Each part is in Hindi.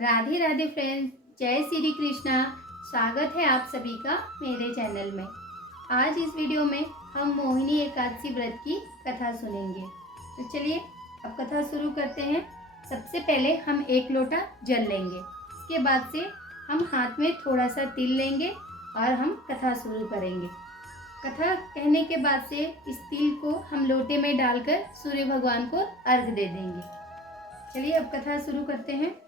राधे राधे फ्रेंड्स, जय श्री कृष्णा। स्वागत है आप सभी का मेरे चैनल में। आज इस वीडियो में हम मोहिनी एकादशी व्रत की कथा सुनेंगे। तो चलिए अब कथा शुरू करते हैं। सबसे पहले हम 1 लोटा जल लेंगे। इसके बाद से हम हाथ में थोड़ा सा तिल लेंगे और हम कथा शुरू करेंगे। कथा कहने के बाद से इस तिल को हम लोटे में डालकर सूर्य भगवान को अर्घ दे देंगे। चलिए अब कथा शुरू करते हैं।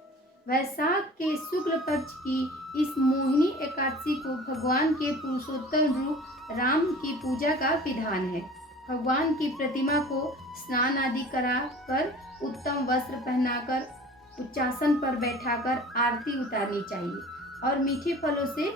वैशाख के शुक्ल पक्ष की इस मोहिनी एकादशी को भगवान के पुरुषोत्तम रूप राम की पूजा का विधान है। भगवान की प्रतिमा को स्नान आदि करा कर उत्तम वस्त्र पहनाकर उच्चासन पर बैठाकर आरती उतारनी चाहिए और मीठे फलों से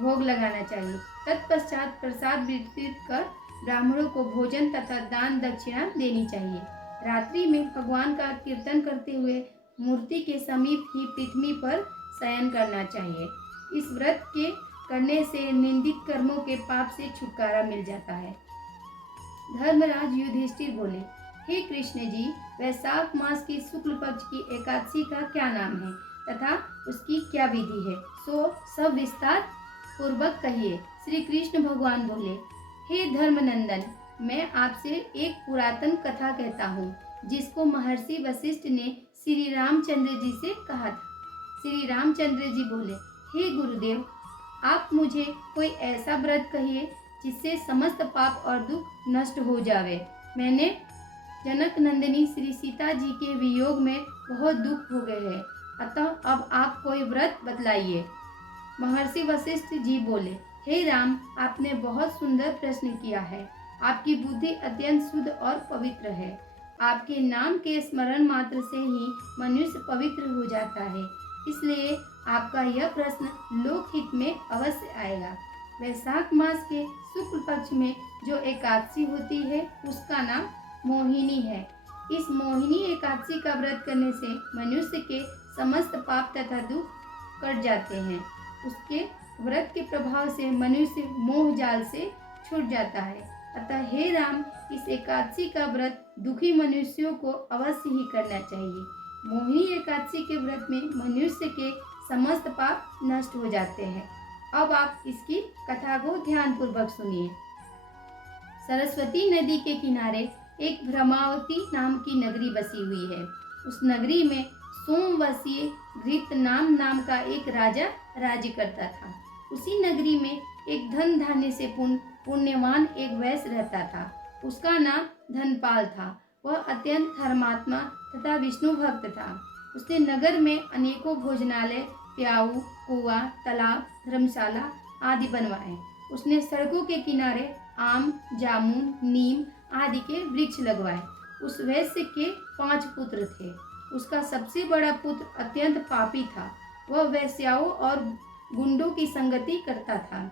भोग लगाना चाहिए। तत्पश्चात प्रसाद वितरित कर ब्राह्मणों को भोजन तथा दान दक्षिणा देनी चाहिए। रात्रि में भगवान का कीर्तन करते हुए मूर्ति के समीप ही पृथ्वी पर शयन करना चाहिए। इस व्रत के करने से निंदित कर्मों के पाप से छुटकारा मिल जाता है। धर्मराज युधिष्ठिर बोले, हे कृष्ण जी, वैशाख मास की शुक्ल पक्ष की एकादशी का क्या नाम है तथा उसकी क्या विधि है, सो सब विस्तार पूर्वक कहिए। श्री कृष्ण भगवान बोले, हे धर्मनंदन, मैं आपसे एक पुरातन कथा कहता हूँ जिसको महर्षि वशिष्ठ ने श्री रामचंद्र जी से कहा था। श्री रामचंद्र जी बोले, हे गुरुदेव, आप मुझे कोई ऐसा व्रत कहिए जिससे समस्त पाप और दुख नष्ट हो जावे। मैंने जनक नंदिनी श्री सीता जी के वियोग में बहुत दुख हो गए हैं, अतः अब आप कोई व्रत बतलाइए। महर्षि वशिष्ठ जी बोले, हे राम, आपने बहुत सुंदर प्रश्न किया है। आपकी बुद्धि अत्यंत शुद्ध और पवित्र है। आपके नाम के स्मरण मात्र से ही मनुष्य पवित्र हो जाता है, इसलिए आपका यह प्रश्न लोकहित में अवश्य आएगा। वैशाख मास के शुक्ल पक्ष में जो एकादशी होती है उसका नाम मोहिनी है। इस मोहिनी एकादशी का व्रत करने से मनुष्य के समस्त पाप तथा दुख कट जाते हैं। उसके व्रत के प्रभाव से मनुष्य मोह जाल से छूट जाता है। अतः हे राम, इस एकादशी का व्रत दुखी मनुष्यों को अवश्य ही करना चाहिए। मोहिनी एकादशी के व्रत में मनुष्य के समस्त पाप नष्ट हो जाते हैं। अब आप इसकी कथा को ध्यान पूर्वक सुनिए। सरस्वती नदी के किनारे एक भ्रमावती नाम की नगरी बसी हुई है। उस नगरी में सोमवशीय घृत नाम का एक राजा राज्य करता था। उसी नगरी में एक धन धान्य से पुण्यवान एक वैश्य रहता था। उसका नाम धनपाल था। वह अत्यंत धर्मात्मा तथा विष्णु भक्त था। उसने नगर में अनेकों भोजनालय, प्याऊ, कुआं, तालाब, धर्मशाला आदि बनवाए। उसने सड़कों के किनारे आम, जामुन, नीम आदि के वृक्ष लगवाए। उस वैश्य के 5 पुत्र थे। उसका सबसे बड़ा पुत्र अत्यंत पापी था। वह वेश्याओं और गुंडों की संगति करता था।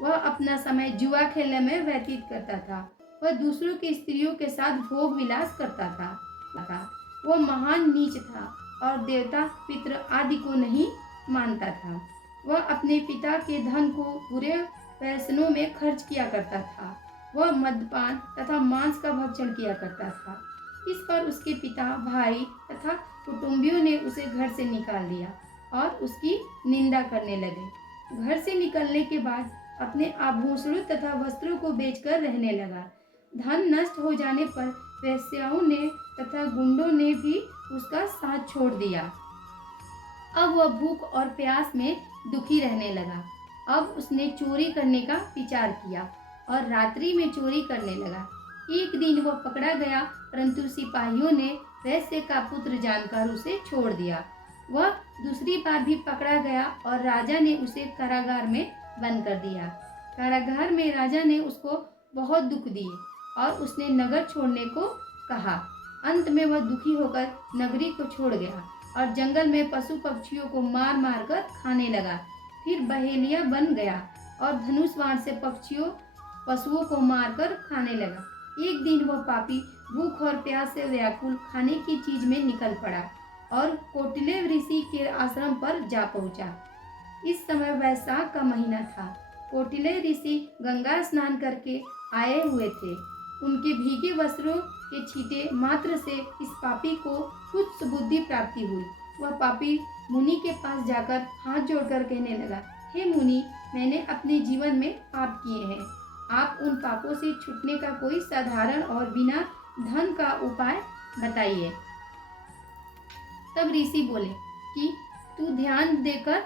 वह अपना समय जुआ खेलने में व्यतीत करता था। वह दूसरों की स्त्रियों के साथ भोग विलास करता था। वह महान नीच था और देवता पितृ आदि को नहीं मानता था। वह अपने पिता के धन को बुरे व्यसनों में खर्च किया करता था। वह मद्यपान तथा मांस का भक्षण किया करता था। इस पर उसके पिता, भाई तथा कुटुंबियों ने उसे घर से निकाल दिया और उसकी निंदा करने लगे। घर से निकलने के बाद अपने आभूषणों तथा वस्त्रों को बेचकर रहने लगा। धन नष्ट हो जाने पर वेश्याओं ने तथा गुंडों ने भी उसका साथ छोड़ दिया। अब वह भूख और प्यास में दुखी रहने लगा। अब उसने चोरी करने का विचार किया और रात्रि में चोरी करने लगा। एक दिन वह पकड़ा गया, परंतु सिपाहियों ने वैश्य का पुत्र जानकर उसे छोड़ दिया। वह दूसरी बार भी पकड़ा गया और राजा ने उसे कारागार में बंद कर दिया। कारागार में राजा ने उसको बहुत दुख दिए और उसने नगर छोड़ने को कहा। अंत में वह दुखी होकर नगरी को छोड़ गया और जंगल में पशु पक्षियों को मार मार कर खाने लगा। फिर बहेलिया बन गया और धनुष बाण से पशुओं को मारकर खाने लगा। एक दिन वह पापी भूख और प्यास से व्याकुल खाने की चीज में निकल पड़ा और कौटिल्य ऋषि के आश्रम पर जा पहुंचा। इस समय वैशाख का महीना था। कौटिल्य ऋषि गंगा स्नान करके आए हुए थे। उनके भीगे वस्त्रों के छींटे मात्र से इस पापी को कुछ बुद्धि प्राप्ति हुई। वह पापी मुनि के पास जाकर हाथ जोड़कर कहने लगा, हे मुनि, मैंने अपने जीवन में पाप किए हैं। आप उन पापों से छूटने का कोई साधारण और बिना धन का उपाय बताइए। तब ऋषि बोले कि तू ध्यान देकर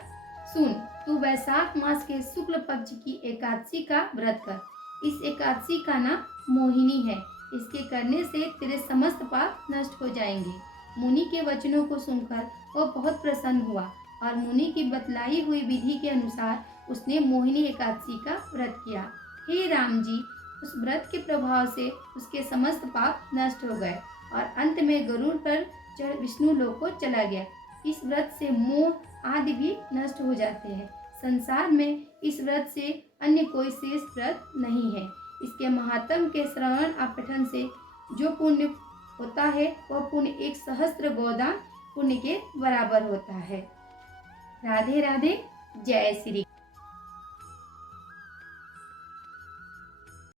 सुन, तू वैशाख मास के शुक्ल पक्ष की एकादशी का व्रत कर। इस एकादशी का नाम मोहिनी है। इसके करने से तेरे समस्त पाप नष्ट हो जाएंगे। मुनि के वचनों को सुनकर वह बहुत प्रसन्न हुआ और मुनि की बतलाई हुई विधि के अनुसार उसने मोहिनी एकादशी का व्रत किया। हे राम जी, उस व्रत के प्रभाव से उसके समस्त पाप नष्ट हो गए और अंत में गरुड़ पर चढ़ विष्णु लोक को चला गया। इस व्रत से मोह आदि भी नष्ट हो जाते हैं। संसार में इस व्रत से अन्य कोई शेष व्रत नहीं है। इसके महात्म के श्रवण और पठन से जो पुण्य होता है वह पुण्य 1 सहस्त्र गोदान पुण्य के बराबर होता है। राधे राधे। जय श्री